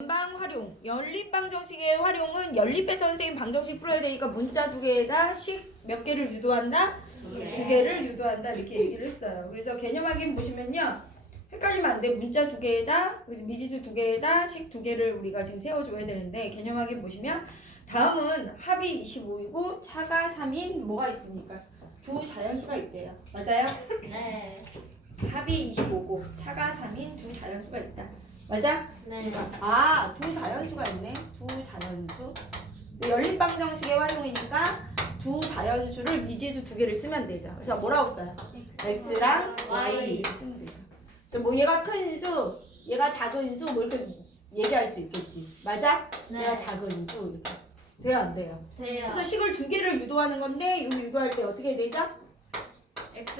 연방 활용, 연립방 정식의 활용은 연립해서 선생님 방정식 풀어야 되니까 문자 두 개에다 식 몇 개를 유도한다? 두 개를 유도한다 이렇게 얘기를 했어요. 그래서 개념 확인 보시면요. 헷갈리면 안 돼. 문자 두 개에다 그래서 미지수 두 개에다 식 두 개를 우리가 지금 세워줘야 되는데 개념 확인 보시면 다음은 합이 25이고 차가 3인 뭐가 있습니까? 두 자연수가 있대요. 맞아요? 네. 합이 25고 차가 3인 두 자연수가 있다. 맞아? 네. 두 자연수가 있네. 두 자연수. 연립방정식의 활용이니까 두 자연수를 미지수 두 개를 쓰면 되죠. 그래서 뭐라고 써요? x랑 y 이렇게 쓰면 되죠. 그래서 뭐 얘가 큰 수, 얘가 작은 수 뭐 이렇게 얘기할 수 있겠지. 맞아? 네. 얘가 작은 수 이렇게. 돼요 안 돼요? 돼요. 그래서 식을 두 개를 유도하는 건데 이 유도할 때 어떻게 되죠?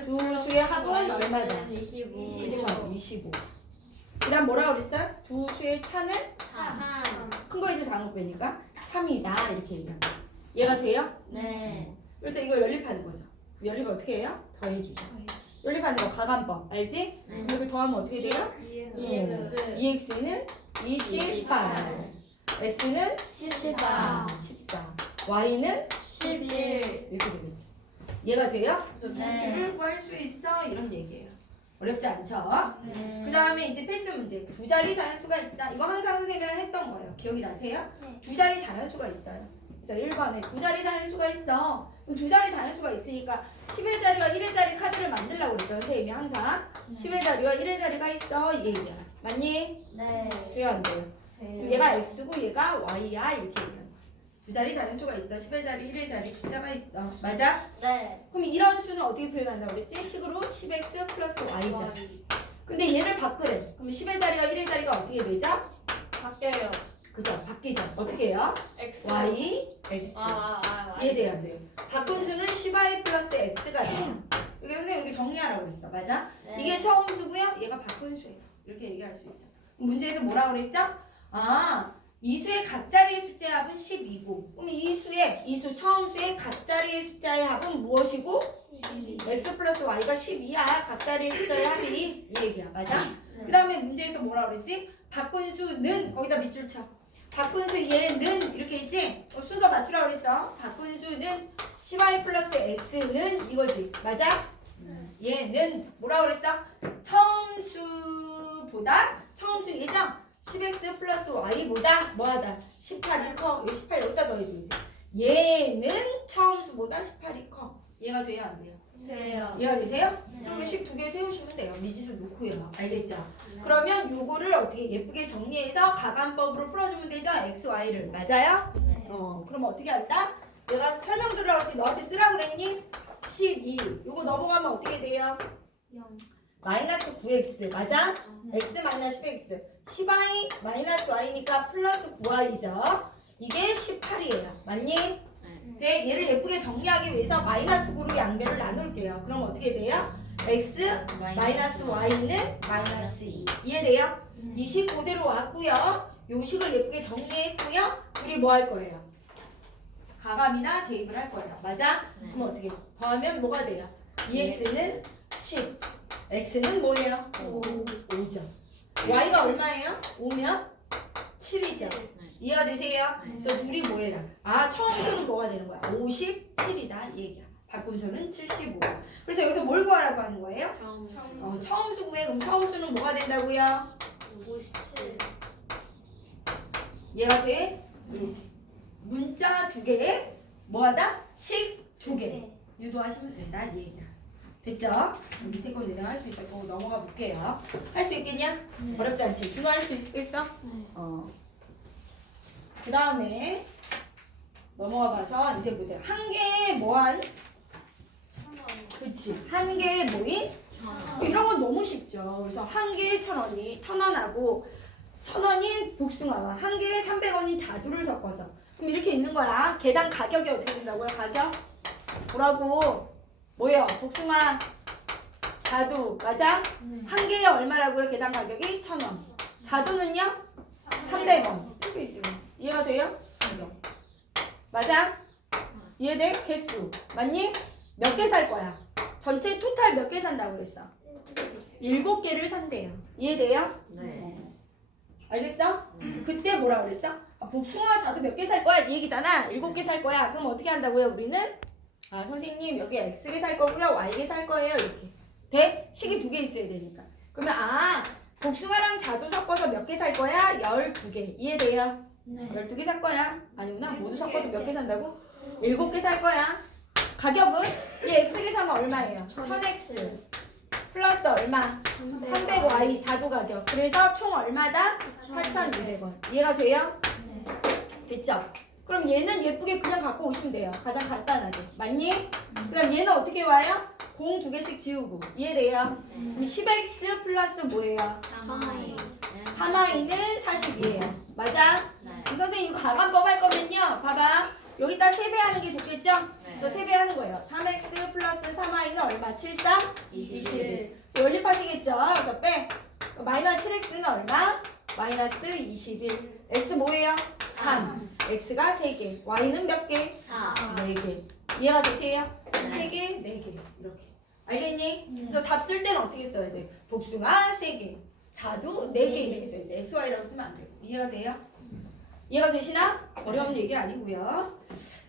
두 수의 합은 얼마다? 25. 그쵸, 25. 그 다음 뭐라고 그랬어요? 두 수의 차는 3. 큰 거에서 작은 거 빼니까 3이다 이렇게 얘기합니다. 얘가 돼요? 네. 그래서 이거 연립하는 거죠. 연립을 어떻게 해요? 더해주죠. 연립하는 거 가감법 알지? 네. 그리고 더하면 어떻게 돼요? 2x는 28 x는 14. 14 y는 11. 이렇게 되겠지. 얘가 돼요? 그래서 두 네. 수를 구할 수 있어 이런 얘기예요. 어렵지 않죠? 네. 그 다음에 이제 필수 문제. 두 자리 자연수가 있다. 이거 항상 선생님이랑 했던 거예요. 기억이 나세요? 네. 두 자리 자연수가 있어요. 자, 1번에 두 자리 자연수가 있어. 그럼 두 자리 자연수가 있으니까 10의 자리와 1의 자리 카드를 만들려고 그랬죠. 선생님이 항상 10의 자리와 1의 자리가 있어. 이 얘기야. 맞니? 네. 돼요 안 돼요? 그럼 얘가 x고 얘가 y야 이렇게 얘기하는 거야. 두 자리 자연수가 있어. 10의 자리, 1의 자리 숫자가 있어. 맞아? 네. 그럼 이런 수는 어떻게 표현한다고 그랬지? 식으로 10x 플러스 y죠. 근데 얘를 바꾸래. 그럼 10의 자리와 1의 자리가 어떻게 되죠? 바뀌어요. 그죠? 바뀌죠. 어떻게 해요? X. y, x. 이해돼요? 안 돼요? 바꾼 수는 10y 플러스 x가 돼요. 여기 선생님 여기 정리하라고 그랬어. 맞아? 네. 이게 처음 수고요. 얘가 바꾼 수예요. 이렇게 얘기할 수 있죠. 문제에서 뭐라고 그랬죠? 이 수의 갓자리의 숫자의 합은 12고 그럼 이 수 처음 수의 갓자리의 숫자의 합은 무엇이고? x 플러스 y가 12야. 갓자리의 숫자의 합이 이 얘기야. 맞아? 그 다음에 문제에서 뭐라 그랬지? 바꾼 수는 거기다 밑줄 쳐. 바꾼 수 얘는 이렇게 있지? 순서 맞추라고 그랬어. 바꾼 수는 10y 플러스 x는 이거지. 맞아? 얘는 뭐라고 그랬어? 처음 수 얘죠? 10x 플러스 y보다 뭐하다? 18이 커. 여기 18 여기다 넣어주세요. 얘는 처음 수보다 18이 커. 얘가 돼요 안 돼요? 돼요. 이해가 되세요? 네. 그러면 식 두 개 세우시면 돼요. 미지수 놓고요. 알겠죠? 그러면 요거를 어떻게 예쁘게 정리해서 가감법으로 풀어주면 되죠? x, y를. 맞아요? 네. 그럼 어떻게 한다? 내가 설명 들으라고 했지 너한테 쓰라고 그랬니? 12. 요거 넘어가면 어떻게 돼요? 마이너스 9x. 맞아? x 마이너스 10x. 10y 마이너스 y니까 플러스 9y죠. 이게 18이에요. 맞니? 네, 얘를 예쁘게 정리하기 위해서 마이너스 9로 양변을 나눌게요. 그럼 어떻게 돼요? x 마이너스 y는 마이너스 2. 이해돼요? 이 식 그대로 왔고요. 요 식을 예쁘게 정리했고요. 둘이 뭐 할 거예요? 가감이나 대입을 할 거예요. 맞아? 그럼 어떻게? 더하면 뭐가 돼요? 2x는 10. x는 뭐예요? 5죠. y가 얼마예요? 5면 7이죠. 이해가 되세요? 그래서 둘이 뭐해라? 처음 수는 뭐가 되는 거야? 57이다 이 얘기야. 바꾼 수는 75. 그래서 여기서 뭘 구하라고 하는 거예요? 처음 수 구해. 그럼 처음 수는 뭐가 된다고요? 57. 얘가 돼? 이렇게. 문자 두 개에 뭐하다? 식 두 개. 유도하시면 된다 이 얘기야. 됐죠? 그럼 밑에 건 내가 할 수 있을 거고 넘어가 볼게요. 할 수 있겠냐? 어렵지 않지? 준호 할 수 있겠어? 그 다음에 넘어가 봐서 이제 보세요. 한 개에 뭐한? 그치. 한 개에 뭐인? 이런 건 너무 쉽죠. 그래서 한 개에 1,000원이 1,000원하고 1,000원인 복숭아와 한 개에 300원인 자두를 섞어서 그럼 이렇게 있는 거야. 개당 가격이 어떻게 된다고요? 가격? 뭐라고? 뭐예요? 복숭아, 자두, 맞아? 한 개에 얼마라고요? 개당 가격이 1,000원. 자두는요? 300원. 이렇게 있어요. 이해가 돼요? 맞아? 이해돼? 개수. 맞니? 몇 개 살 거야? 전체 토탈 몇 개 산다고 그랬어? 7개를 산대요. 이해돼요? 네. 알겠어? 그때 뭐라 그랬어? 복숭아 자두 몇 개 살 거야? 이 얘기잖아. 7개 살 거야. 그럼 어떻게 한다고요? 우리는 선생님 여기 X개 살 거고요. Y개 살 거예요. 이렇게. 돼? 식이 2개 있어야 되니까. 그러면 복숭아랑 자두 섞어서 몇 개 살 거야? 12개. 이해돼요? 네. 12개 살 거야. 아니구나. 모두 섞어서 몇 개 산다고? 7개 살 거야. 가격은 이 X개 사면 얼마예요? 1000X 플러스 얼마? 300Y 자두 가격. 그래서 총 얼마다? 4,200원. 이해가 돼요? 됐죠? 그럼 얘는 예쁘게 그냥 갖고 오시면 돼요. 가장 간단하게. 맞니? 그럼 얘는 어떻게 와요? 공 2개씩 지우고. 이해돼요? 그럼 10X 플러스 뭐예요? 3Y는 40이에요. 맞아? 이 선생님 이거 가간법 할 거면요. 봐봐. 여기다 세배하는 게 좋겠죠? 그래서 세배하는 거예요. 3X 플러스 3Y는 얼마? 73? 21. 연립하시겠죠? 그래서 빼. 마이너스 7X는 얼마? 마이너스 21. X 뭐예요? 3. X가 3개. Y는 몇 개? 4개. 이해가 되세요? 3개, 4개. 이렇게. 알겠니? 그래서 답 쓸 때는 어떻게 써야 돼? 복숭아 3개. 자두 4개 이렇게 써야지. XY라고 쓰면 안 돼요. 이해가 돼요? 이해가 되시나? 어려운 얘기 아니고요.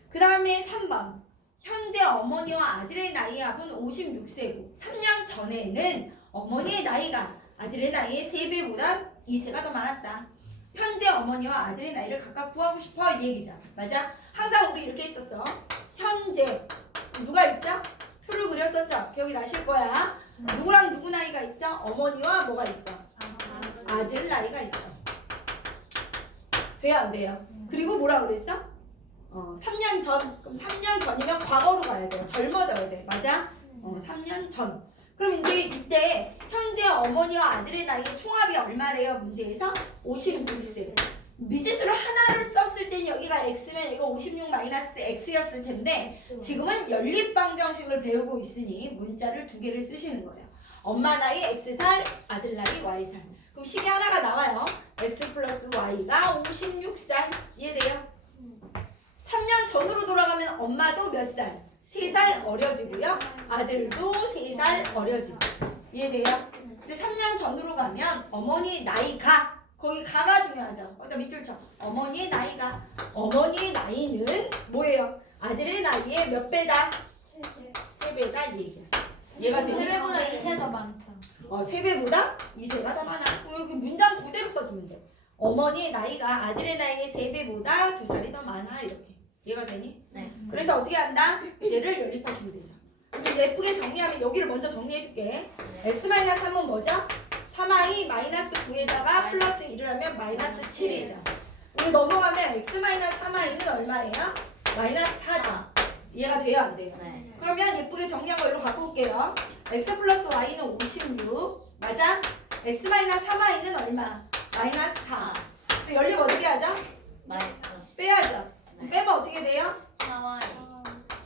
그 다음에 3번. 현재 어머니와 아들의 나이 합은 56세고 3년 전에는 어머니의 나이가 아들의 나이의 3배보다 2세가 더 많았다. 현재 어머니와 아들의 나이를 각각 구하고 싶어 이 얘기잖아. 맞아? 항상 우리 이렇게 했었어. 현재 누가 있죠? 표를 그렸었죠? 기억이 나실 거야. 누구랑 누구 나이가 있죠? 어머니와 뭐가 있어? 아들 나이가 있어. 돼요 안 돼요? 그리고 뭐라 그랬어? 3년 전. 그럼 3년 전이면 과거로 가야 돼요. 젊어져야 돼. 맞아? 3년 전. 그럼 이제 이때 현재 어머니와 아들의 나이의 총합이 얼마래요? 문제에서 56세. 미지수를 하나를 썼을 땐 여기가 x면 이거 56 마이너스 x였을 텐데 지금은 연립방정식을 배우고 있으니 문자를 2개를 쓰시는 거예요. 엄마 나이 x살, 아들 나이 y살. 그럼 식이 하나가 나와요. x 플러스 y가 56살. 이해돼요? 3년 전으로 돌아가면 엄마도 몇 살? 3살 어려지고요. 아들도 3살 어려지죠. 이해돼요? 근데 3년 전으로 가면 어머니 나이가 거기 가가 중요하죠. 거기다 밑줄 쳐. 어머니의 나이가 어머니의 나이는 뭐예요? 아들의 나이의 몇 배다? 3배다 이 얘기야. 얘가 되니? 3배보다 2세 더 많다. 3배보다 2세가 더 많아. 여기 문장 그대로 써주면 돼. 어머니의 나이가 아들의 나이의 3배보다 2살이 더 많아. 이렇게. 이해가 되니? 네. 그래서 어떻게 한다? 얘를 연립하시면 되죠. 그럼 예쁘게 정리하면 여기를 먼저 정리해줄게. x-3은 뭐죠? 3i 마이너스 9에다가 플러스 1을 하면 마이너스 7이죠. 우리 넘어가면 x-3i는 얼마예요? 마이너스 4죠. 이해가 돼요? 안 돼요? 네. 그러면 예쁘게 정리한 걸로 갖고 올게요. x 플러스 y는 56. 맞아? x-3i는 얼마? 마이너스 4. 그래서 연립 어떻게 하죠? 빼야죠. 빼면 어떻게 돼요?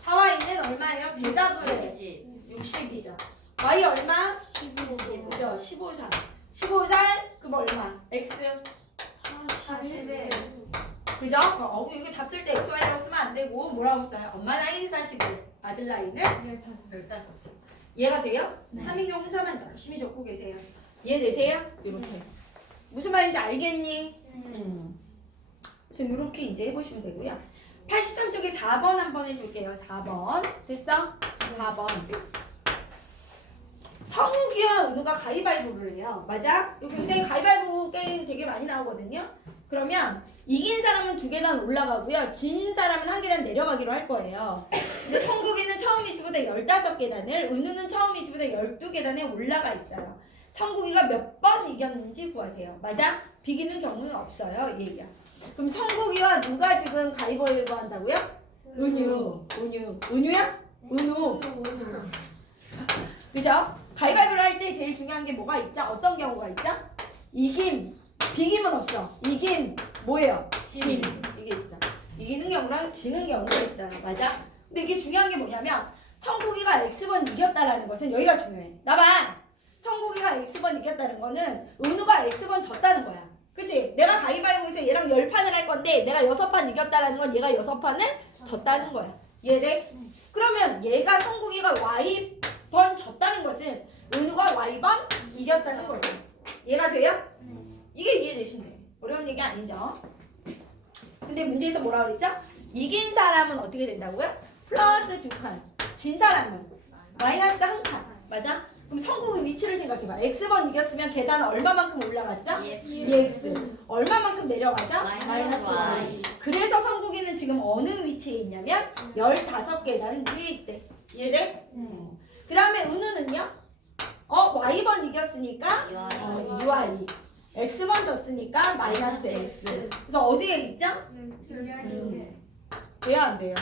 4y는 얼마예요? 대답을 해. 60이죠. y 얼마? 15. 그죠? 15살. 15살 그럼 얼마? x 40. 그죠? 이렇게 답 쓸 때 xy라고 쓰면 안 되고 뭐라고 써요? 엄마 나이는 41, 아들 나이는 15살. 이해가 돼요? 3인용 혼자만 열심히 적고 계세요. 이해되세요? 이렇게. 무슨 말인지 알겠니? 그래서 이렇게 이제 해보시면 되고요. 83쪽에 4번 한번 해줄게요. 4번. 됐어? 4번. 성욱이와 은우가 가위바위보를 해요. 맞아? 이거 굉장히 가위바위보 게임 되게 많이 나오거든요. 그러면 이긴 사람은 2계단 올라가고요. 진 사람은 1계단 내려가기로 할 거예요. 근데 성국이는 처음 이지보다 15계단을, 은우는 처음 이지보다 12계단에 올라가 있어요. 성국이가 몇 번 이겼는지 구하세요. 맞아? 비기는 경우는 없어요. 이 얘기야. 그럼 성국이와 누가 지금 가위바위보 한다고요? 은우야? 은우. 그죠? 가위바위보를 할 때 제일 중요한 게 뭐가 있죠? 어떤 경우가 있죠? 이김, 비김은 없어. 이김, 뭐예요? 진. 이게 있죠. 이기는 경우랑 지는 경우가 있어요. 맞아? 근데 이게 중요한 게 뭐냐면 성국이가 X번 이겼다라는 것은 여기가 중요해. 나봐! 성국이가 X번 이겼다는 거는 은우가 X번 졌다는 거야. 그치? 내가 가위바위보에서 얘랑 10판을 할 건데 내가 6판 이겼다라는 건 얘가 6판을 졌다는 거야. 이해돼? 그러면 얘가 성국이가 Y번 졌다는 것은 은우가 Y번 이겼다는 거죠. 이해가 돼요? 이게 이해되시면 돼요. 어려운 얘기 아니죠? 근데 문제에서 뭐라 그랬죠? 이긴 사람은 어떻게 된다고요? 플러스 2칸. 진 사람은 마이너스 1칸. 맞아? 그럼 성국의 위치를 생각해봐. x번 이겼으면 계단 얼마만큼 올라갔죠? EX. 얼마만큼 내려가죠? 마이너스 Y. 그래서 성국이는 지금 어느 위치에 있냐면 15계단 위에 있대. 이해돼? 그 다음에 은우는요? Y번 이겼으니까 EY. X번 졌으니까 마이너스 X. 그래서 어디에 있죠? 돼요 안 돼요?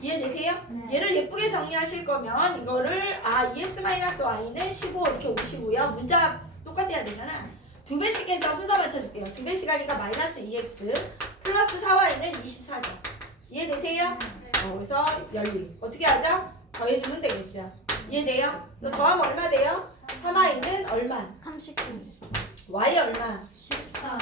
이해되세요? 얘를 예쁘게 정리하실 거면 이거를 EX-Y는 15 이렇게 오시고요. 문자 똑같아야 되잖아. 2배씩 해서 순서 맞춰줄게요. 2배씩 하니까 마이너스 2X 플러스 4Y는 24죠. 이해되세요? 그래서 열리. 어떻게 하죠? 더해주면 되겠죠. 이해돼요? 그래서 더하면 얼마 돼요? 3Y는 얼마? 39. Y 얼마? 13.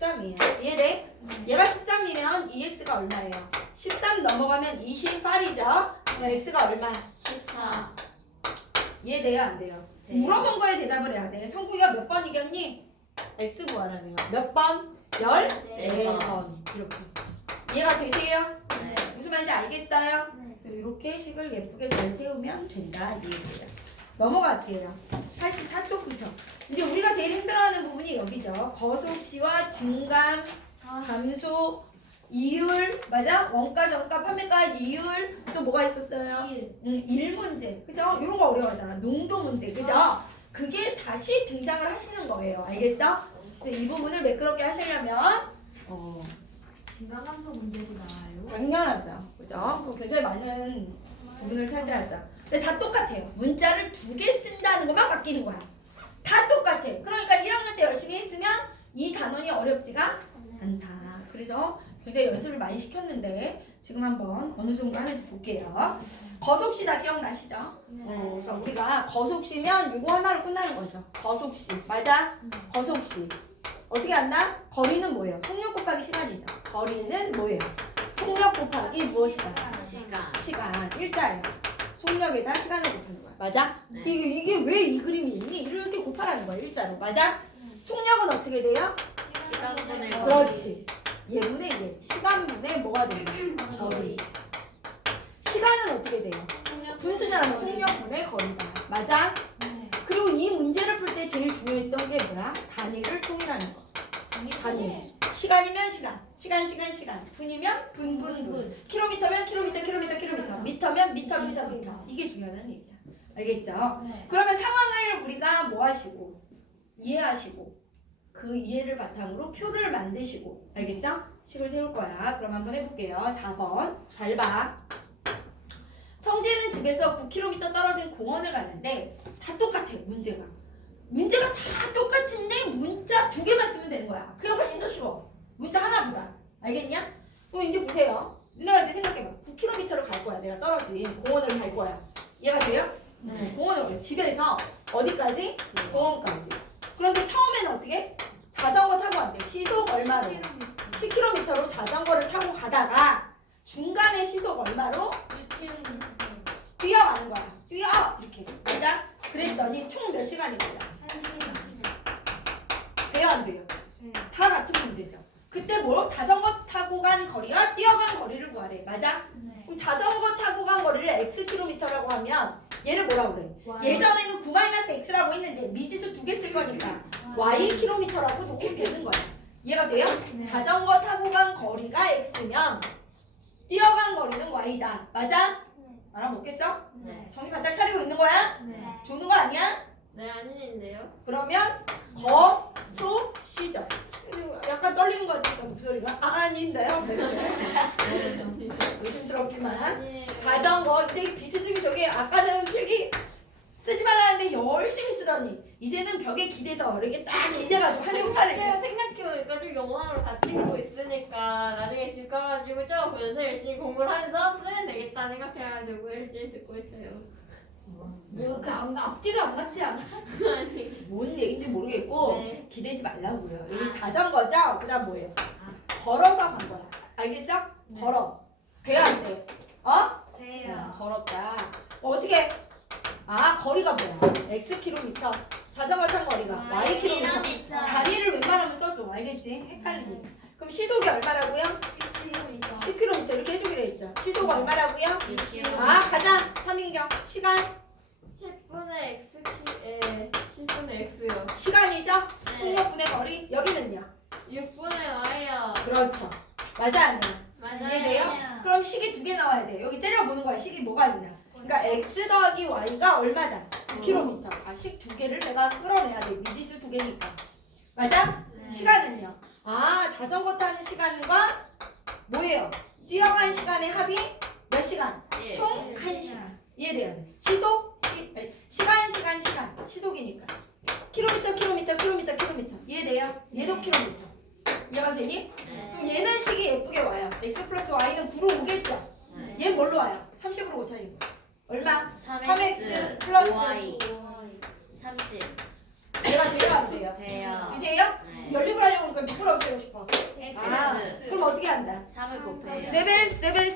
13이에요. 이해돼? 얘가 13이면 2X가 얼마예요? 13 넘어가면 28이죠? 그럼 X가 얼마? 14. 이해돼요? 안 돼요? 네. 물어본 거에 대답을 해야 돼. 성국이가 몇 번 이겼니? X 구하라네요. 몇 번? 14번. 이렇게. 이해가 되세요? 네. 무슨 말인지 알겠어요? 네. 그래서 이렇게 식을 예쁘게 잘 세우면 된다. 이 얘기예요. 넘어갈게요. 84쪽부터. 이제 우리가 제일 힘들어하는 부분이 여기죠. 거속시와 증감, 감소, 이율, 맞아? 원가, 정가, 판매가, 이율, 또 뭐가 있었어요? 일 문제, 그죠? 이런 거 어려워하잖아. 농도 문제, 그죠? 그게 다시 등장을 하시는 거예요. 알겠어? 그래서 이 부분을 매끄럽게 하시려면 증가감소 문제도 나와요. 당연하죠. 그죠? 그거 굉장히 많은 부분을 차지하죠. 근데 다 똑같아요. 문자를 2개 쓴다는 것만 바뀌는 거야. 다 똑같아. 그러니까 1학년 때 열심히 했으면 이 단원이 어렵지가 않다. 그래서 굉장히 연습을 많이 시켰는데 지금 한번 어느 정도 하는지 볼게요. 거속시 다 기억나시죠? 그래서 우리가 거속시면 이거 하나로 끝나는 거죠. 거속시. 맞아? 거속시. 어떻게 한다? 거리는 뭐예요? 속력 곱하기 시간이죠. 거리는 뭐예요? 속력 곱하기 무엇이다? 시간. 일자예요. 속력에다 시간을 곱하는 거야. 맞아? 네. 이게 왜 이 그림이 있니? 이렇게 곱하라는 거야. 일자로. 맞아? 속력은 어떻게 돼요? 그렇지. 얘분의 얘. 시간분의 뭐가 돼요? 거리. 시간은 어떻게 돼요? 분수잖아. 속력분의 거리다. 맞아? 그리고 이 문제를 풀 때 제일 중요했던 게 뭐야? 단위를 통일하는 거. 단위. 시간이면 시간. 시간. 분이면 분. 킬로미터면 킬로미터. 미터면 미터. 이게 중요하다는 얘기야. 알겠죠? 그러면 상황을 우리가 뭐 하시고 이해하시고 그 이해를 바탕으로 표를 만드시고 알겠어? 식을 세울 거야. 그럼 한번 해볼게요. 4번. 잘 봐. 성재는 집에서 9km 떨어진 공원을 가는데 다 똑같아. 문제가 다 똑같은데 문자 2개만 쓰면 되는 거야. 그게 훨씬 더 쉬워. 문자 하나보다. 알겠냐? 그럼 이제 보세요. 누나가 이제 생각해봐. 9km를 갈 거야. 내가 떨어진 공원을 갈 거야. 이해가 돼요? 공원을 가요. 집에서 어디까지? 공원까지. 그런데 처음에는 어떻게? 자전거 타고 왔대. 시속 얼마로? 10km로 자전거를 타고 가다가 중간에 시속 얼마로? 뛰어가는 거야. 뛰어! 이렇게. 맞아? 그랬더니 총 몇 시간입니다. 돼요 안 돼요? 다 같은 문제죠. 그때 뭐? 자전거 타고 간 거리와 뛰어간 거리를 구하래. 맞아? 그럼 자전거 타고 간 거리를 xkm라고 하면 얘를 뭐라고 그래? 예전에는 9-x라고 했는데 미지수 2개 쓸 거니까 y km라고 놓으면 되는 거야. 이해가 돼요? 자전거 타고 간 거리가 x면 뛰어간 거리는 y다. 맞아? 알아먹겠어? 정신 바짝 차리고 있는 거야? 조는 거 아니야? 네, 아닌데요. 그러면 거소시죠. 떨리는 것 같았어 목소리가. 아닌데요? 의심스럽지만 아니에요. 자전거 이제 비스듬히 저게 아까는 필기 쓰지 말라는데 열심히 쓰더니 이제는 벽에 기대서 이렇게 딱 기대가지고 한쪽 팔을 제가 이렇게 생각해보니까 좀 영화로 같이 보고 있으니까 나중에 집 가가지고 저 보면서 열심히 공부를 하면서 쓰면 되겠다 생각해가지고 열심히 듣고 있어요. 앞뒤가 안 맞지 않아? 아니. 뭔 얘기인지 모르겠고 네. 기대지 말라고요. 여기 자전거죠? 그 다음 뭐예요? 걸어서 간 거야. 알겠어? 걸어. 돼요 안 돼? 돼요. 걸었다. 어떻게? 거리가 뭐야? x 킬로미터. 자전거 탄 거리가 y 킬로미터. 다리를 웬만하면 써줘. 알겠지? 헷갈리니까. 그럼 시속이 얼마라고요? 10km 이렇게 해주기로 했죠. 시속 얼마라고요? 아 가자. 3인경 시간 10분의 x요. 시간이죠? 속력분의 거리 여기는요? 6분의 y요. 그렇죠. 맞아 아니야? 맞아요. 이해돼요? 그럼 식이 두 개 나와야 돼. 여기 째려보는 거야. 식이 뭐가 있냐? 그러니까 x 더하기 y가 얼마다? 9km. 아, 식 두 개를 내가 끌어내야 돼. 미지수 두 개니까. 맞아? 시간은요? 아, 자전거 타는 시간과 뭐예요? 뛰어간 시간의 합이 몇 시간? 총 1시간. 이해돼요? 시속? 시간. 시속이니까. 킬로미터. 이해돼요? 얘도 킬로미터. 이해가 되니? 그럼 얘는 식이 예쁘게 와요. x 플러스 y는 9로 오겠죠? 얘는 뭘로 와요? 30으로 못 차리고. 얼마? 3x 플러스 5y 30 얘가 돼요 안 돼요? 돼요. 이세요? 네. 연립을 하려고 그러니까 누구를 없애고 싶어? 아, X. 그럼 어떻게 한다? 3을 곱해요.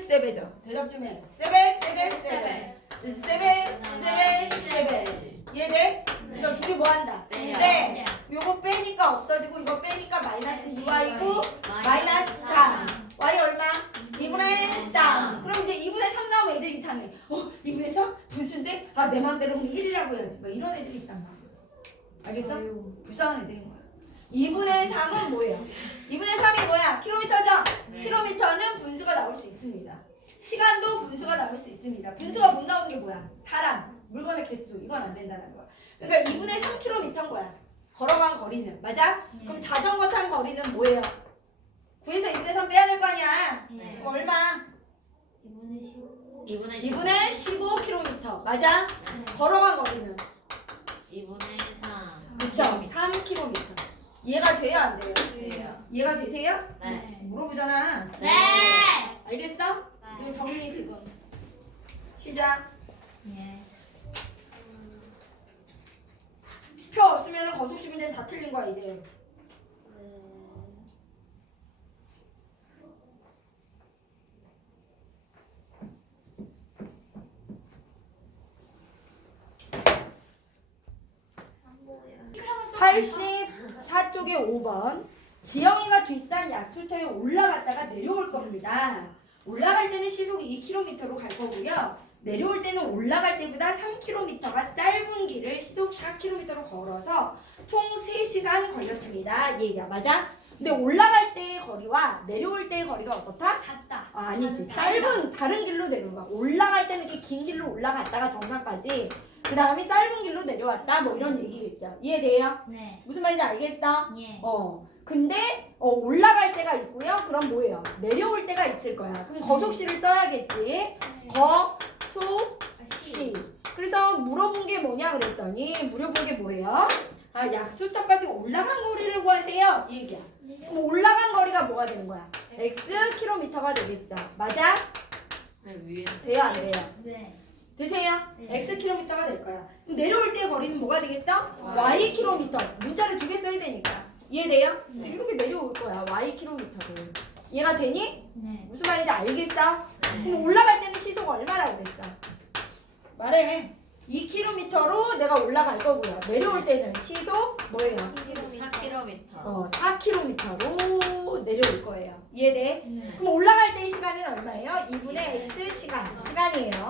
세베죠. 대답 좀 해. 세베. 이해돼? 그래서 둘이 뭐 한다? 빼요. 네. 요거 빼니까 없어지고 이거 빼니까 마이너스 2y고 마이너스 3. y 얼마? 2분의 3. 그럼 이제 2분의 3 나오면 애들 이상해. 2분의 3? 분수인데? 아, 내 맘대로 그럼 1이라고 해야지. 뭐 이런 애들이 있단 말이야. 알겠어? 불쌍한 애들인 거야. 2분의 3은 뭐예요? 2분의 3이 뭐야? 킬로미터죠? 네. 킬로미터는 분수가 나올 수 있습니다. 시간도 분수가 나올 수 있습니다. 분수가 못 나오는 게 뭐야? 사람, 물건의 개수. 이건 안 된다는 거야. 그러니까 2분의 3km인 거야. 걸어간 거리는. 맞아? 그럼 자전거 탄 거리는 뭐예요? 9에서 2분의 3 빼야 될 거 아니야? 네. 그럼 얼마? 2분의 2분의 15km. 맞아? 걸어간 거리는? 2분의 3 그쵸? 3km. 이해가 돼요? 안 돼요? 돼요. 이해가 되세요? 네. 물어보잖아. 네. 알겠어? 이거 정리 지금. 시작. 표 없으면 거속식 문제는 다 틀린 거야 이제. 네. 84쪽에 5번. 지영이가 뒷산 약수터에 올라갔다가 내려올 겁니다. 올라갈 때는 시속 2km로 갈 거고요. 내려올 때는 올라갈 때보다 3km가 짧은 길을 시속 4km로 걸어서 총 3시간 걸렸습니다. 얘기야. 맞아? 근데 올라갈 때의 거리와 내려올 때의 거리가 어떻다? 같다. 아, 아니지. 짧은 다른 길로 내려온 거야. 올라갈 때는 이렇게 긴 길로 올라갔다가 정상까지. 그 다음에 짧은 길로 내려왔다. 뭐 이런 얘기겠죠. 이해돼요? 네. 무슨 말인지 알겠어? 예. 근데 올라갈 때가 있고요. 그럼 뭐예요? 내려올 때가 있을 거야. 그럼 거속시를 써야겠지. 거속시. 그래서 물어본 게 뭐냐 그랬더니 물어본 게 뭐예요? 아, 약수터까지 올라간 거리를 구하세요. 이 얘기야. 그럼 올라간 거리가 뭐가 되는 거야? Xkm가 되겠죠. 맞아? 네, 위에 돼요? 안 돼요? 네. 되세요? 네. Xkm가 될 거야. 그럼 내려올 때의 거리는 뭐가 되겠어?Ykm. 문자를 두 개 써야 되니까. 이해돼요? 네. 이렇게 내려올 거야.Ykm를. 이해가 되니? 네. 무슨 말인지 알겠어? 그럼 올라갈 때는 시속 얼마라고 그랬어? 말해. 2km로 내가 올라갈 거고요. 내려올 때는 시속 뭐예요? 4km 4km로 내려올 거예요. 이해돼? 네. 그럼 올라갈 때의 시간은 얼마예요? 2분의 x 시간이에요.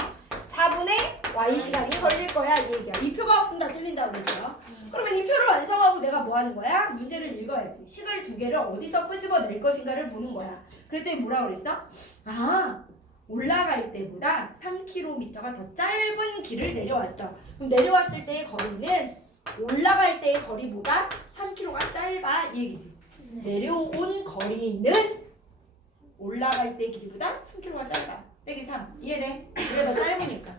4분의 y 시간이 걸릴 거야. 이 얘기야. 이 표가 없으면 다 틀린다고 그랬죠. 그러면 이 표를 완성하고 내가 뭐 하는 거야? 문제를 읽어야지. 식을 두 개를 어디서 끄집어낼 것인가를 보는 거야. 그랬더니 뭐라고 그랬어? 아, 올라갈 때보다 3km가 더 짧은 길을 내려왔어. 그럼 내려왔을 때의 거리는 올라갈 때의 거리보다 3km가 짧아. 이 얘기지. 내려온 거리는 올라갈 때 길이보다 3km가 짧아. 빼기 3. 이해돼? 이게 더 짧으니까.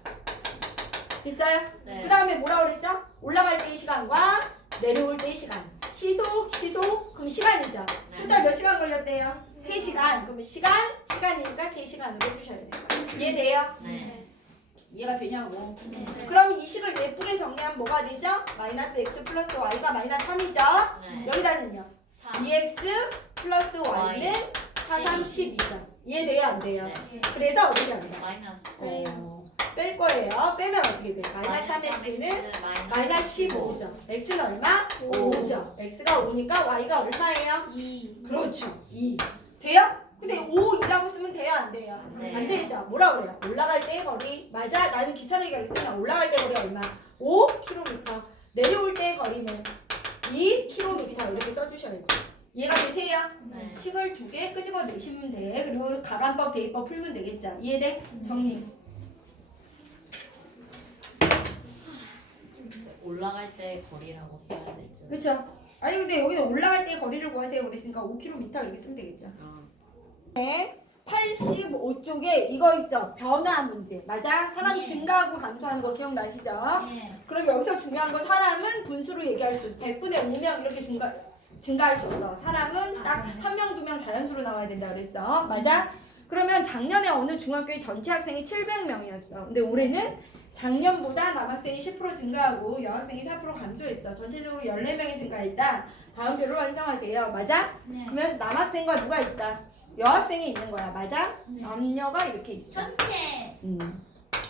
됐어요? 네. 그 다음에 뭐라고 그랬죠? 올라갈 때의 시간과 내려올 때의 시간. 시속, 그럼 시간이죠. 네. 토탈 몇 시간 걸렸대요? 3시간. 그러면 시간이니까 3시간으로 해주셔야 돼요. 이해돼요? 네. 이해가 되냐고. 네. 그럼 이 식을 예쁘게 정리하면 뭐가 되죠? 마이너스 x 플러스 y가 마이너스 3이죠? 네. 여기다는요? 2x 플러스 y는 4, 3, 12죠. 이해돼요? 안 돼요? 네. 그래서 어떻게 합니다? 마이너스 어, 뺄 거예요. 빼면 어떻게 돼? 마이너스 3x는 마이너스 15죠. x는 얼마? 5죠. x가 5니까 y가 얼마예요? 2. 그렇죠. 2. 돼요? 근데 5이라고 쓰면 돼요? 안 돼요? 네. 안 되죠. 뭐라 그래요? 올라갈 때의 거리. 맞아. 나는 귀찮으니까 그랬으니까 올라갈 때 거리 얼마? 5km. 내려올 때의 거리는 2km 이렇게 써주셔야지. 이해가 되세요? 네. 식을 2개 끄집어 내시면 돼. 그리고 가관법, 대입법 풀면 되겠죠. 이해돼? 정리. 올라갈 때 거리라고 써야 되죠. 그쵸? 아니 근데 여기는 올라갈 때의 거리를 구하세요. 그랬으니까 5km 이렇게 쓰면 되겠죠. 네. 85쪽에 이거 있죠? 변화 문제. 맞아? 사람 네. 증가하고 감소하는 거 기억나시죠? 네. 그럼 여기서 중요한 건 사람은 분수로 얘기할 수 있어. 100분의 5명 이렇게 증가할 수 없어. 사람은 딱 한 명, 두 명 자연수로 나와야 된다 그랬어. 맞아? 그러면 작년에 어느 중학교의 전체 학생이 700명이었어. 근데 올해는 작년보다 남학생이 10% 증가하고 여학생이 4% 감소했어. 전체적으로 14명이 증가했다. 다음 표를 완성하세요. 맞아? 네. 그러면 남학생과 누가 있다? 여학생이 있는 거야. 맞아? 네. 남녀가 이렇게 있어. 전체.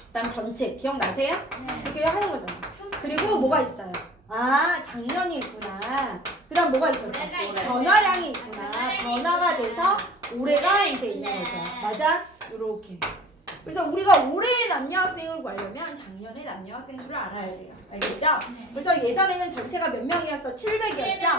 그다음 전체 기억나세요? 네. 이렇게 하는 거잖아. 그리고 뭐가 있어요? 아 작년이 있구나. 그다음 뭐가 있었어? 올해가 있네. 변화량이 있구나. 변화가 돼서 올해가 올해가 이제 있는 있네. 거죠. 맞아? 요렇게. 그래서 우리가 올해의 남녀 학생을 구하려면 작년의 남녀 학생 수를 알아야 돼요. 알겠죠? 네. 그래서 예전에는 전체가 몇 명이었어? 700이었죠? 700명.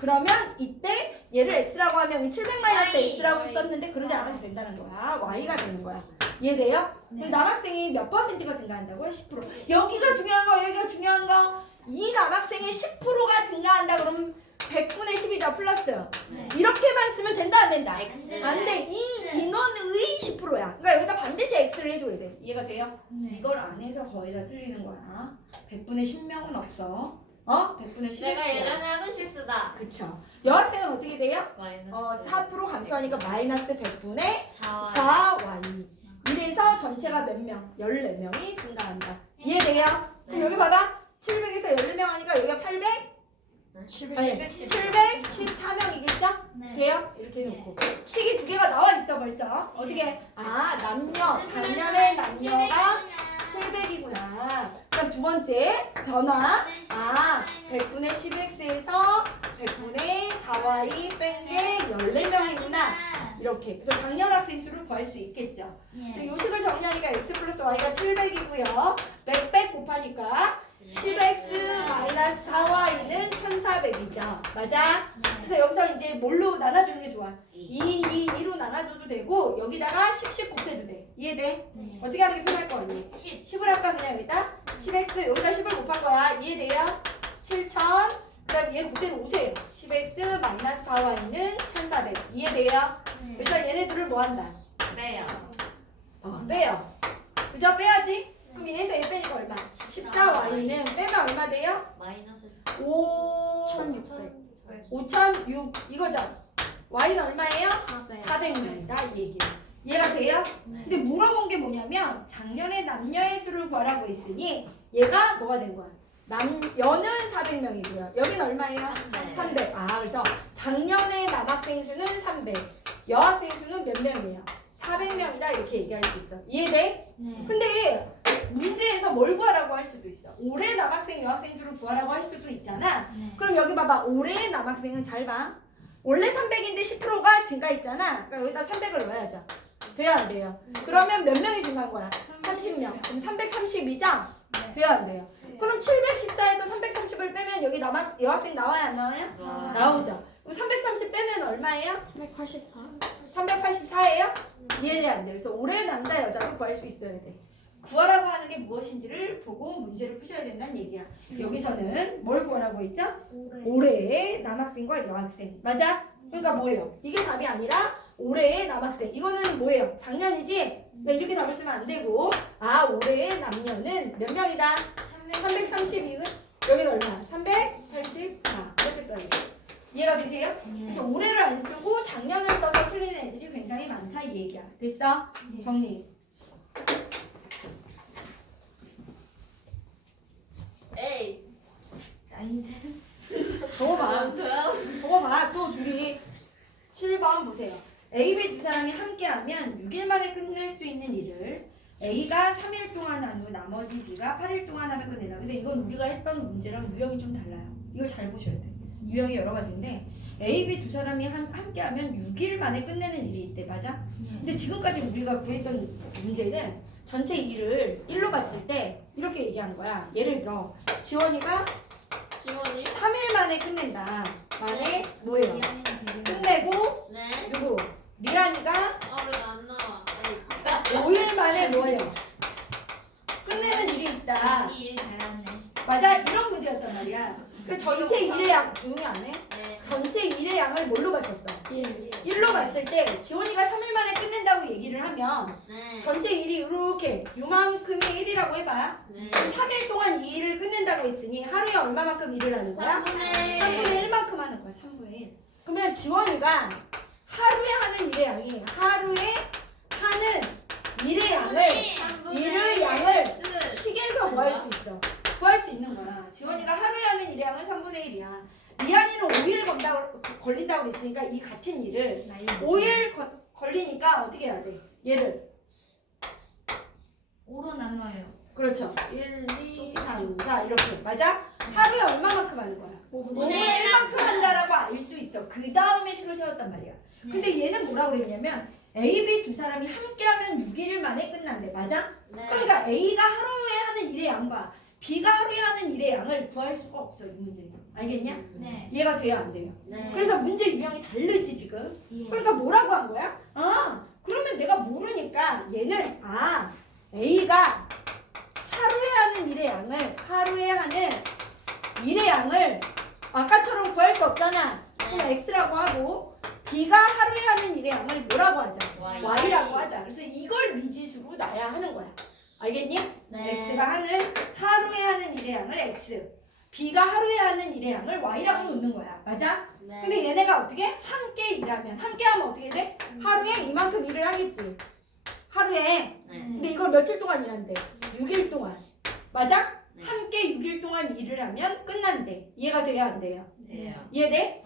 그러면 이때 얘를 x라고 하면 700 마이너스 Y. x라고 썼는데 그러지 않아도 된다는 거야. y가 되는 거야. 이해돼요? 그럼 남학생이 몇 퍼센트가 증가한다고요? 10%. 여기가 중요한 거, 여기가 중요한 거. 이 남학생의 10%가 증가한다 그러면 100분의 10이죠. 플러스. 네. 이렇게만 쓰면 된다 안 된다? X. 안 돼. 이 인원의 10%야. 그러니까 여기다 반드시 x를 해줘야 돼. 이해가 돼요? 네. 이걸 안 해서 거의 다 틀리는 거야. 100분의 10명은 없어. 어? 100분의 10x. 내가 예전에 하던 실수다. 그쵸. 여학생은 어떻게 돼요? 마이너스 4% 감소하니까 마이너스 100분의 4. 4y. 이래서 전체가 몇 명? 14명이 증가한다. 이해돼요? 그럼 네. 여기 봐봐. 700에서 14명 하니까 여기가 800? 714명이겠죠? 네. 돼요? 이렇게 해놓고. 식이 두 개가 나와 있어 벌써. 어떻게? 아 남녀. 작년에 남녀가 700이구나. 그럼 두 번째 변화. 아 100분의 10x에서 100분의 4y 뺀 게 14명이구나. 이렇게. 그래서 작년 학생 수를 구할 수 있겠죠. 그래서 네. 요식을 정리하니까 x 플러스 y가 700이고요. 100 곱하니까 10x 마이너스 4y는 1400이죠. 맞아? 그래서 여기서 이제 뭘로 나눠주는 게 좋아? 2, 2로 나눠줘도 되고 여기다가 10 곱해도 돼. 이해돼? 네. 어떻게 하는 게 편할 거 언니? 10. 10을 할까 그냥 여기다? 10x 여기다 10을 곱할 거야. 이해돼요? 7000 그다음 얘 그대로 오세요. 10x 마이너스 4y는 1400 이해돼요? 그래서 얘네들을 뭐 한다? 빼요. 빼요. 그죠? 빼야지? 그럼 얘에서 얘 빼니까 얼마? 14y는 빼면 얼마 돼요? 마이너스 5006 이거죠? y는 얼마예요? 400명이다 이 얘기예요. 이해가 돼요? 근데 물어본 게 뭐냐면 작년에 남녀의 수를 구하라고 했으니 얘가 뭐가 된 거야? 남녀는 400명이고요. 여기는 얼마예요? 300. 아 그래서 작년에 남학생 수는 300. 여학생 수는 몇 명이에요? 400명이다 이렇게 얘기할 수 있어. 이해돼? 네. 근데 문제에서 뭘 구하라고 할 수도 있어. 올해 남학생 여학생 수를 구하라고 할 수도 있잖아. 네. 그럼 여기 봐봐. 올해 남학생은 잘 봐. 원래 300인데 10%가 증가했잖아. 그러니까 여기다 300을 넣어야죠. 돼요 안 돼요? 그러면 몇 명이 증가한 거야? 30명. 그럼 332장? 돼요 안 돼요? 그럼 714에서 330을 빼면 여기 여학생 나와요 안 나와요? 나오죠. 그럼 330 빼면 얼마예요? 184. 384예요? 이해돼 안 돼. 그래서 올해 남자 여자로 구할 수 있어야 돼. 구하라고 하는 게 무엇인지를 보고 문제를 푸셔야 된다는 얘기야. 여기서는 뭘 구하라고 했죠? 올해의 남학생과 여학생. 맞아? 그러니까 뭐예요? 이게 답이 아니라 올해의 남학생. 이거는 뭐예요? 작년이지? 그러니까 이렇게 답을 쓰면 안 되고 아 올해의 남녀는 몇 명이다? 332은 여기는 얼마? 384 이렇게 써야죠. 이해가 되세요? 그래서 올해를 안 쓰고 작년을 써서 틀리는 애들이 굉장히 많다 이 얘기야. 됐어? 정리. 에이. 자 이제 적어봐. 적어봐. 또 둘이 7번 보세요. A, B 두 사람이 함께하면 6일 만에 끝낼 수 있는 일을 A가 3일 동안 한 후 나머지 B가 8일 동안 하면 끝낸다. 근데 이건 우리가 했던 문제랑 유형이 좀 달라요. 이거 잘 보셔야 돼. 유형이 여러 가지인데 A, B 두 사람이 함께 하면 6일 만에 끝내는 일이 있대. 맞아? 근데 지금까지 우리가 구했던 문제는 전체 일을 1로 봤을 때 이렇게 얘기하는 거야. 예를 들어 지원이가 지원이 3일 만에 끝낸다. 만에 뭐예요? 미안해, 배려. 끝내고 네. 누구? 리안이가 왜 안 나와? 5일 만에 뭐예요? 끝내는 일이 있다. 일 잘하네. 맞아? 이런 문제였단 말이야. 그 전체 일의 양 조용히 안 해? 네. 전체 일의 양을 뭘로 봤었어? 1로 봤을 때 지원이가 3일 만에 끝낸다고 얘기를 하면 네. 전체 일이 이렇게 요만큼의 1이라고 해봐요. 네. 3일 동안 이 일을 끝낸다고 했으니 하루에 얼마만큼 일을 하는 거야? 3분의 1만큼 하는 거야. 3분의 1. 그러면 지원이가 하루에 하는 일의 양이 하루에 하는 일의 양을 일의 양을 식에서 뭐 할 수 있어? 구할 수 있는 거야. 지원이가 하루에 하는 일의 양은 3분의 1이야. 리안이는 5일 걸린다고 그랬으니까 이 같은 일을 5일 걸리니까 어떻게 해야 돼? 얘를 5로 나눠요. 그렇죠. 1, 2, 3, 4 이렇게 맞아? 하루에 얼마만큼 하는 거야? 5분의 1만큼 한다라고 알 수 있어. 그 다음에 식을 세웠단 말이야. 근데 얘는 뭐라고 그랬냐면 A, B 두 사람이 함께하면 6일 만에 끝난대. 맞아? 네. 그러니까 A가 하루에 하는 일의 양과 B가 하루에 하는 일의 양을 구할 수가 없어. 이 문제는. 알겠냐? 네. 이해가 돼야 안 돼요? 네. 그래서 문제 유형이 다르지 지금. 예. 그러니까 뭐라고 한 거야? 그러면 내가 모르니까 얘는 A가 하루에 하는 일의 양을 아까처럼 구할 수 없잖아. 그럼 X라고 하고 B가 하루에 하는 일의 양을 뭐라고 하자? Y. Y라고 하자. 그래서 이걸 미지수로 놔야 하는 거야. 알겠니? 네. X가 하루에 하는 일의 양을 X, B가 하루에 하는 일의 양을 Y라고 놓는 거야. 맞아? 네. 근데 얘네가 어떻게? 함께 일하면 함께 하면 어떻게 돼? 하루에 이만큼 일을 하겠지. 하루에. 네. 근데 이걸 며칠 동안 일한대? 6일 동안. 맞아? 네. 함께 6일 동안 일을 하면 끝난대. 이해가 돼야 안 돼요? 돼요. 이해돼?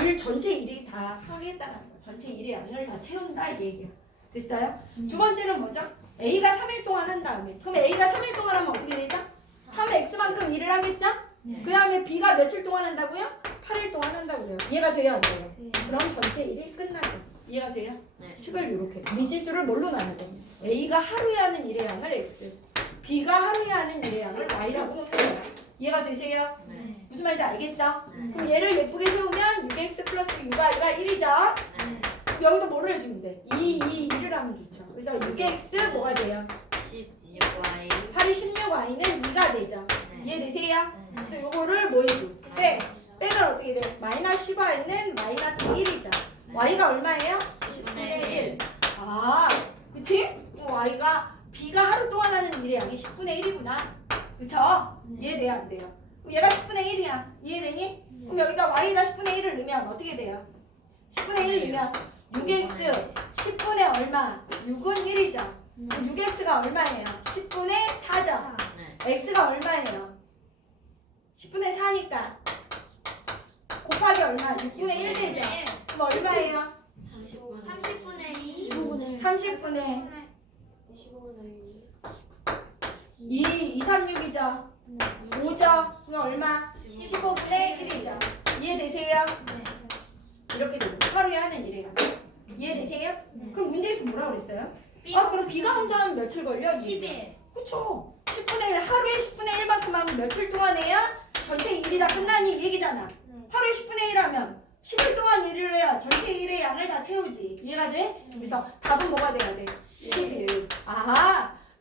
일 전체 일이 다 하루에다라는 거. 전체 일의 양을 다 채운다 이 얘기야. 됐어요? 두 번째는 뭐죠? A가 3일 동안 한 다음에 그럼 A가 3일 동안 하면 어떻게 되죠? 3x만큼 일을 하겠죠? 네. 그 다음에 B가 며칠 동안 한다고요? 8일 동안 한다고요. 이해가 돼요 안 돼요? 네. 그럼 전체 일이 끝나죠. 이해가 돼요? 네. 식을 이렇게 미지수를 뭘로 나눠야 돼? A가 하루에 하는 일의 양을 X, B가 하루에 하는 일의 양을 Y라고 놓는 거야. 이해가 되세요? 네. 무슨 말인지 알겠어? 네. 그럼 얘를 예쁘게 세우면 6x 플러스 6y가 1이죠? 네. 여기도 뭐를 해주면 돼? 1을 하면 좋죠. 그래서 6x 뭐가 돼요? 16Y. 8이 16y는 2가 되죠. 네. 이해되세요? 네. 그래서 요거를 뭐 해줘? 빼. 빼면 어떻게 돼? 마이너스 10y는 마이너스 1이죠. y가 얼마예요? 10분의 1. 그치? y가 B가 하루 동안 하는 일의 양이 10분의 1이구나. 그쵸? 이해돼요? 안 돼요? 그럼 얘가 10분의 1이야. 이해되니? 그럼 여기다 y에다 10분의 1을 넣으면 어떻게 돼요? 10분의 1 넣으면 6x 10분의 얼마? 6은 1이죠. 그럼 6x가 얼마예요? 10분의 4죠. 네. x가 얼마예요? 10분의 4니까 곱하기 얼마? 6분의 1 되죠. 그럼 얼마예요? 30분의 2. 30분의 2, 36이죠. 5죠. 그럼 얼마? 15분의 1이죠. 이해되세요? 이렇게 되고 하루에 하는 일이에요. 이해되세요? 그럼 문제에서 뭐라고 그랬어요? 그럼 B가 혼자 하면 며칠 걸려? 10일. 그쵸. 10분의 1, 하루에 10분의 1만큼 하면 며칠 동안 해야 전체 일이 다 끝나니 이 얘기잖아. 하루에 10분의 1 하면 10일 동안 일을 해야 전체 일의 양을 다 채우지. 이해가 돼? 그래서 답은 뭐가 돼야 돼? 10일.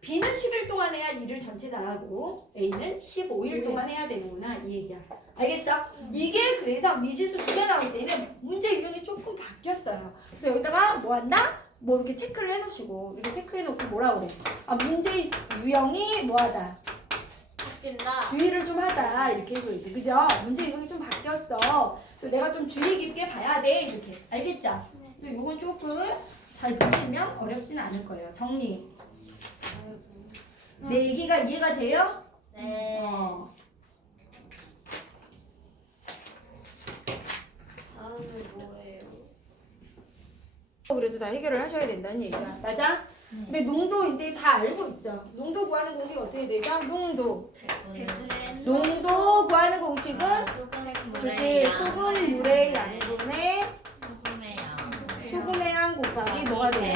B는 10일 동안 해야 일을 전체 다 하고 A는 15일 동안 해야 되는구나. 이 얘기야. 알겠어? 이게 그래서 미지수 두 개 나올 때는 문제 유형이 조금 바뀌었어요. 그래서 여기다가 뭐 한다? 뭐 이렇게 체크를 해놓으시고 이렇게 체크해놓고 뭐라 그래? 문제 유형이 뭐하다? 바뀐다. 주의를 좀 하자 이렇게 해줘야지. 그죠? 문제 유형이 좀 바뀌었어. 그래서 내가 좀 주의 깊게 봐야 돼 이렇게. 알겠죠? 그래서 요건 조금 잘 보시면 어렵진 않을 거예요. 정리. 내 얘기가 이해가 돼요? 네. 다음은 뭐예요? 그래서 다 해결을 하셔야 된다는 얘기야. 맞아? 근데 농도 이제 다 알고 있죠. 농도 구하는 공식 어떻게 되죠? 농도. 농도 구하는 공식은 그렇지. 소금물의 양분의 소금의 양 곱하기 뭐가 돼요?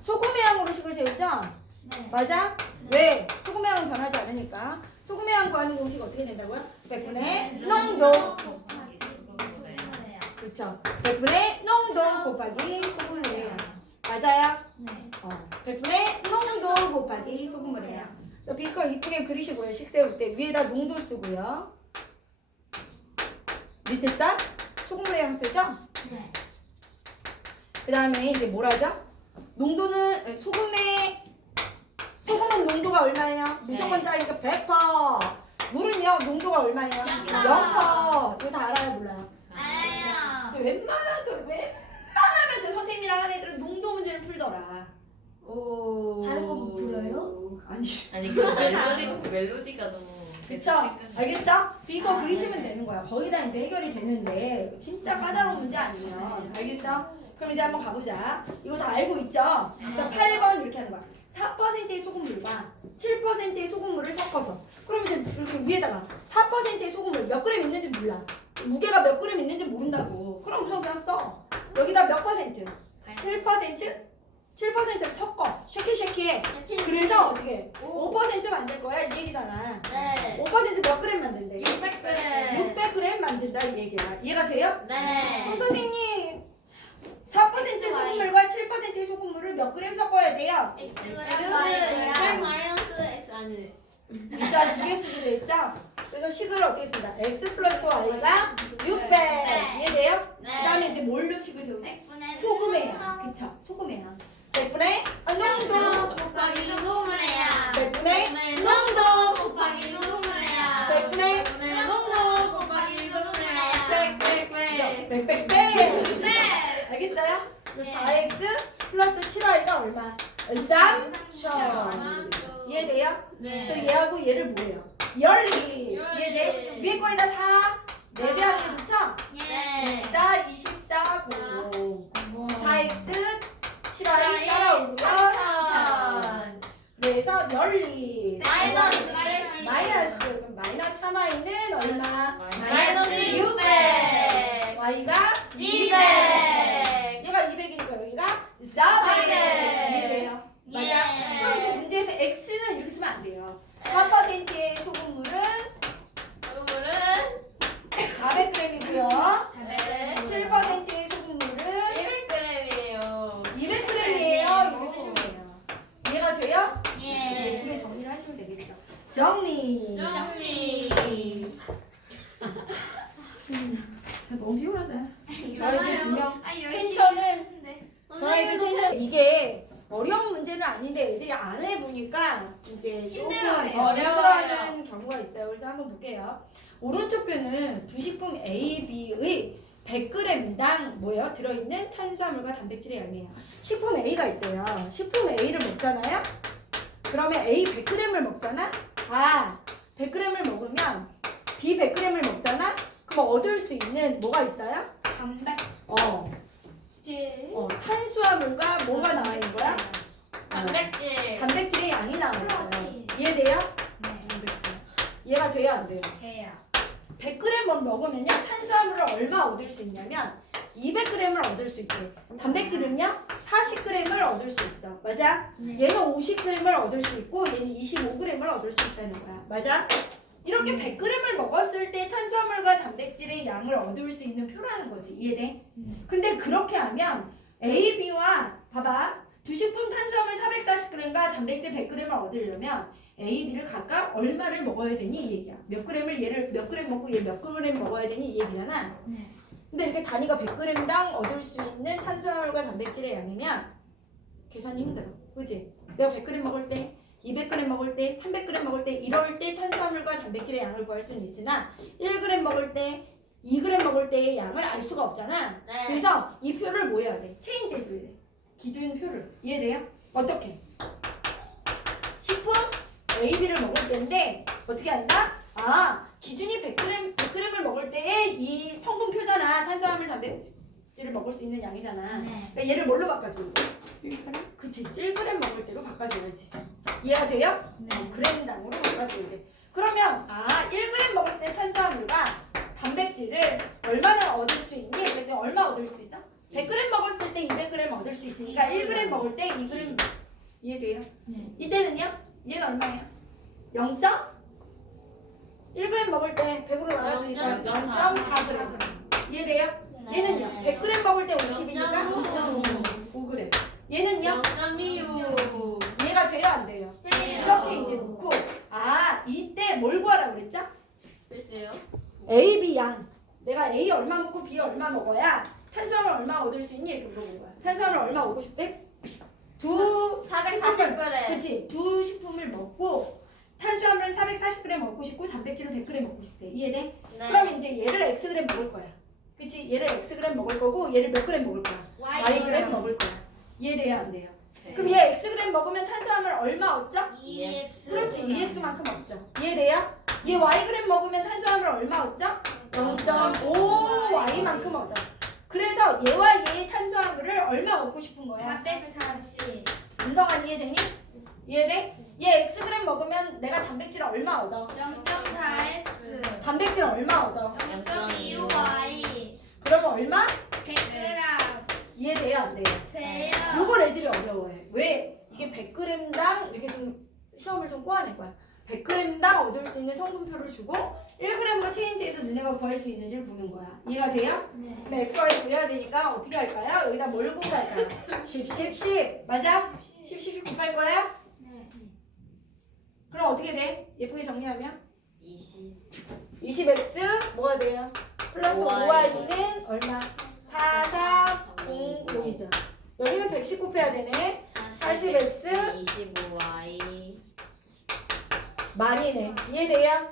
소금의 양으로 식을 세우죠? 맞아? 왜? 소금의 양은 변하지 않으니까. 소금의 양 구하는 공식 어떻게 된다고요? 100분의 농도. 그렇죠. 100분의 농도 곱하기 소금물의 양. 맞아요? 100분의 농도 곱하기 소금물의 양. 그래서 비커 이쁘게 그리시고요. 식 세울 때 위에다 농도 쓰고요. 밑에다 소금물의 양 쓰죠? 그 다음에 이제 뭐라죠? 농도는 소금은 농도가 얼마예요? 무조건 짜니까 100%. 물은요 농도가 얼마예요? 0%. 이거 다 알아요 몰라요? 저 웬만하면 제 선생님이랑 한 애들은 농도 문제를 풀더라. 다른 거 못 풀어요? 아니. 아니 그 멜로디가 너무 그쵸? 알겠어? 비거 그리시면 되는 거야. 거기다 이제 해결이 되는데 진짜 까다로운 문제 아니에요. 알겠어? 그럼 이제 한번 가보자. 이거 다 알고 있죠? 그래서 8번 이렇게 하는 거야. 4%의 소금물과 7%의 소금물을 섞어서. 그럼 이제 이렇게 위에다가 4%의 소금물 몇 그램 있는지 몰라. 무게가 몇 그램 있는지 모른다고. 그럼 우선 그냥 써. 여기다 몇 퍼센트? 7%? 7%를 섞어. 쉐키쉐키해. 그래서 어떻게 해? 5% 만들 거야 이 얘기잖아. 5% 몇 그램 만든대? 600g. 600g 만든다 이 얘기야. 이해가 돼요? 네. 선생님 4% 소금물과 7%의 소금물을 몇 그램 섞어야 돼요? 마이너스 X 아니. 문자 두 개 쓰기로 했죠? 그래서 식을 어떻게 쓴다? x 플러스 y가 600 이해돼요? 그 다음에 이제 뭘로 식을 세우죠? 소금의 양. 그쵸? 소금의 양. 100분의 농도 곱하기 소금물의 양. 100분의 농도 곱하기 소금물의 양. 100분의 농도 곱하기 소금물의 양. 빽빽빽 알겠어요? 네. 4x 플러스 7y가 얼마? 3천 이해돼요? 그래서 얘하고 얘를 뭐예요? 열리 이해돼? 위에 거에다 4 4배하는 게 좋죠? 24, 24, 00 4x 7y 따라오고요 3천 그래서 열리 마이너스 그럼 마이너스 3y는 얼마? 마이너스 600. y가 200. 얘가 200이니까 여기가 400 이해돼요? 맞아? 예. 그럼 이제 문제에서 x는 이렇게 쓰면 안 돼요 4%의 소금물은 400g이고요 7%의 소금물은 200g이에요 이렇게 쓰시면 돼요 이해가 돼요? 예. 이렇게 정리를 하시면 되겠죠 정리 저 너무 피곤하다 저희들 두명 텐션을 저희들 텐션 이게 어려운 문제는 아닌데 애들이 안 해보니까 이제 조금 힘들어요. 힘들어하는 경우가 있어요. 그래서 한번 볼게요. 오른쪽 표는 두 식품 A, B의 100g당 뭐예요? 들어있는 탄수화물과 단백질의 양이에요. 식품 A가 있대요. 식품 A를 먹잖아요. 그러면 A 100g을 먹잖아. 100g을 먹으면 B 100g을 먹잖아. 그럼 얻을 수 있는 뭐가 있어요? 탄수화물과 뭐가 나와 있는 거야? 단백질. 단백질의 양이 나와 있어요. 이해돼요? 이해가 돼야 안 돼요? 100g만 먹으면요 탄수화물을 얼마 얻을 수 있냐면 200g을 얻을 수 있대. 단백질은요 40g을 얻을 수 있어. 맞아? 얘는 50g을 얻을 수 있고 얘는 25g을 얻을 수 있다는 거야. 맞아? 이렇게 100g을 먹었을 때 탄수화물과 단백질의 양을 얻을 수 있는 표라는 거지. 이해돼? 근데 그렇게 하면 A, B와 봐봐. 두 식품 탄수화물 440g과 단백질 100g을 얻으려면 A, B를 각각 얼마를 먹어야 되니 이 얘기야. 몇 g을 얘를 몇 g 먹고 얘 몇 g 먹어야 되니 이 얘기잖아. 근데 이렇게 단위가 100g당 얻을 수 있는 탄수화물과 단백질의 양이면 계산이 힘들어. 그지? 내가 100g 먹을 때 200g 먹을 때, 300g 먹을 때 이럴 때 탄수화물과 단백질의 양을 구할 수는 있으나 1g 먹을 때, 2g 먹을 때의 양을 알 수가 없잖아. 그래서 이 표를 뭐 해야 돼? 체인지 해줘야 돼. 기준표를. 이해돼요? 어떻게? 식품 A, B를 먹을 때인데 어떻게 한다? 기준이 100g을 먹을 때의 이 성분표잖아. 탄수화물, 단백질. 단백질을 먹을 수 있는 양이잖아. 네. 그러니까 얘를 뭘로 바꿔줘? 1g? 그치. 1g 먹을 때로 바꿔줘야지. 이해가 돼요? 네. g당으로 바꿔줘야 돼. 그러면 1g 먹을 때 탄수화물과 단백질을 얼마나 얻을 수 있니? 그랬더니 얼마 얻을 수 있어? 100g 먹었을 때 200g 얻을 수 있으니까 1g 먹을 때 2g 이해돼요? 네. 이때는요? 얘는 얼마예요? 0. 1g 먹을 때 100으로 나눠주니까 0.4g. 이해돼요? 얘는요? 100g 먹을 때 50이니까 5g. 얘는요? 0.25. 이해가 돼요? 안 돼요? 돼요. 이렇게 이제 놓고 이때 뭘 구하라고 그랬죠? 글쎄요. A, B 양. 내가 A 얼마 먹고 B 얼마 먹어야 탄수화물 얼마 얻을 수 있니? 이렇게 물어본 거야. 탄수화물 얼마 오고 싶대? 두 440g. 그치? 두 식품을 먹고 탄수화물은 440g 먹고 싶고 단백질은 100g 먹고 싶대. 이해돼? 네. 그럼 이제 얘를 xg 먹을 거야. 그치? 얘를 xg 먹을 거고 얘를 몇 g 먹을 거야? yg 먹을 거야. 이해돼요? 안 돼요? 그럼 얘 xg 먹으면 탄수화물 얼마 얻죠? EX. 그렇지. 2x만큼 얻죠. 이해돼요? 얘 yg 먹으면 탄수화물 얼마 얻죠? 0.5y만큼 얻어. 그래서 얘와 얘의 탄수화물을 얼마 얻고 싶은 거야? 440. 은성아 이해되니? 이해돼? 얘 xg 먹으면 내가 단백질 얼마 얻어? 0.4X. 단백질 얼마 얻어? 0.25Y. 그러면 얼마? 100g. 이해돼요? 안 돼요? 돼요. 요걸 애들이 어려워해. 왜? 이게 100g당 이렇게 좀 시험을 좀 꼬아낼 거야. 100g당 얻을 수 있는 성분표를 주고 1g으로 체인지해서 너네가 구할 수 있는지를 보는 거야. 이해가 돼요? 네. 그럼 x, y 구해야 되니까 어떻게 할까요? 여기다 뭘 곱할까요? 10, 10, 10. 맞아? 10, 10, 10 곱할 거예요? 네. 그럼 어떻게 돼? 예쁘게 정리하면 20. 20x 뭐가 돼요? 플러스 5y는 얼마? 4, 4, 0, 5이죠. 여기는 110 곱해야 되네. 40x 25y. 많이네. 이해돼요?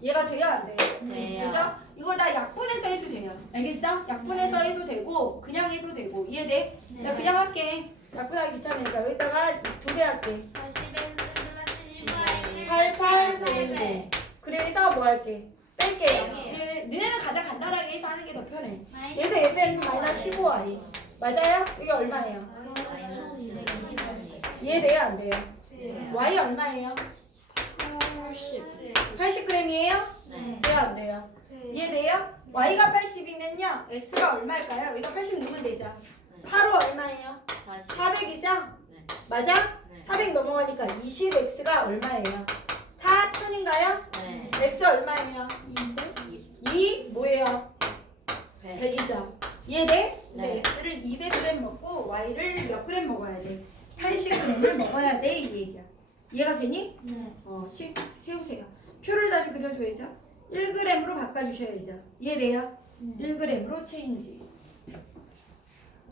이해가 돼요? 안 돼요? 돼요. 그죠? 이거 다 약분해서 해도 돼요. 알겠어? 약분해서 해도 되고 그냥 해도 되고. 이해돼? 내가 그냥 할게. 약분하기 귀찮으니까 여기다가 2배 할게. 8, 8, 0, 0. 그래서 뭐 할게? 뺄게요. 너네는 가장 간단하게 해서 하는 게 더 편해. 그래서 얘는 마이너스 15y. 맞아요? 이게 얼마예요? 이해돼요? 안 돼요? y 얼마예요? 80g이에요? 네. 돼요? 안 돼요? 이해돼요? y가 80이면요 x가 얼마일까요? 여기다 80 넣으면 되죠. 8호 얼마예요? 400이죠? 네. 맞아? 네. 400 넘어가니까 20x가 얼마예요? 4천인가요? 네. x 얼마예요? 2 뭐예요? 100. 100이죠. 이해돼? 그래서 네. x를 200g 먹고 y를 몇 g 먹어야 돼? 80g을 먹어야 돼 이 얘기야. 이해가 되니? 네. 식 세우세요. 표를 다시 그려줘야죠. 1g으로 바꿔주셔야죠. 이해돼요? 1g으로 체인지.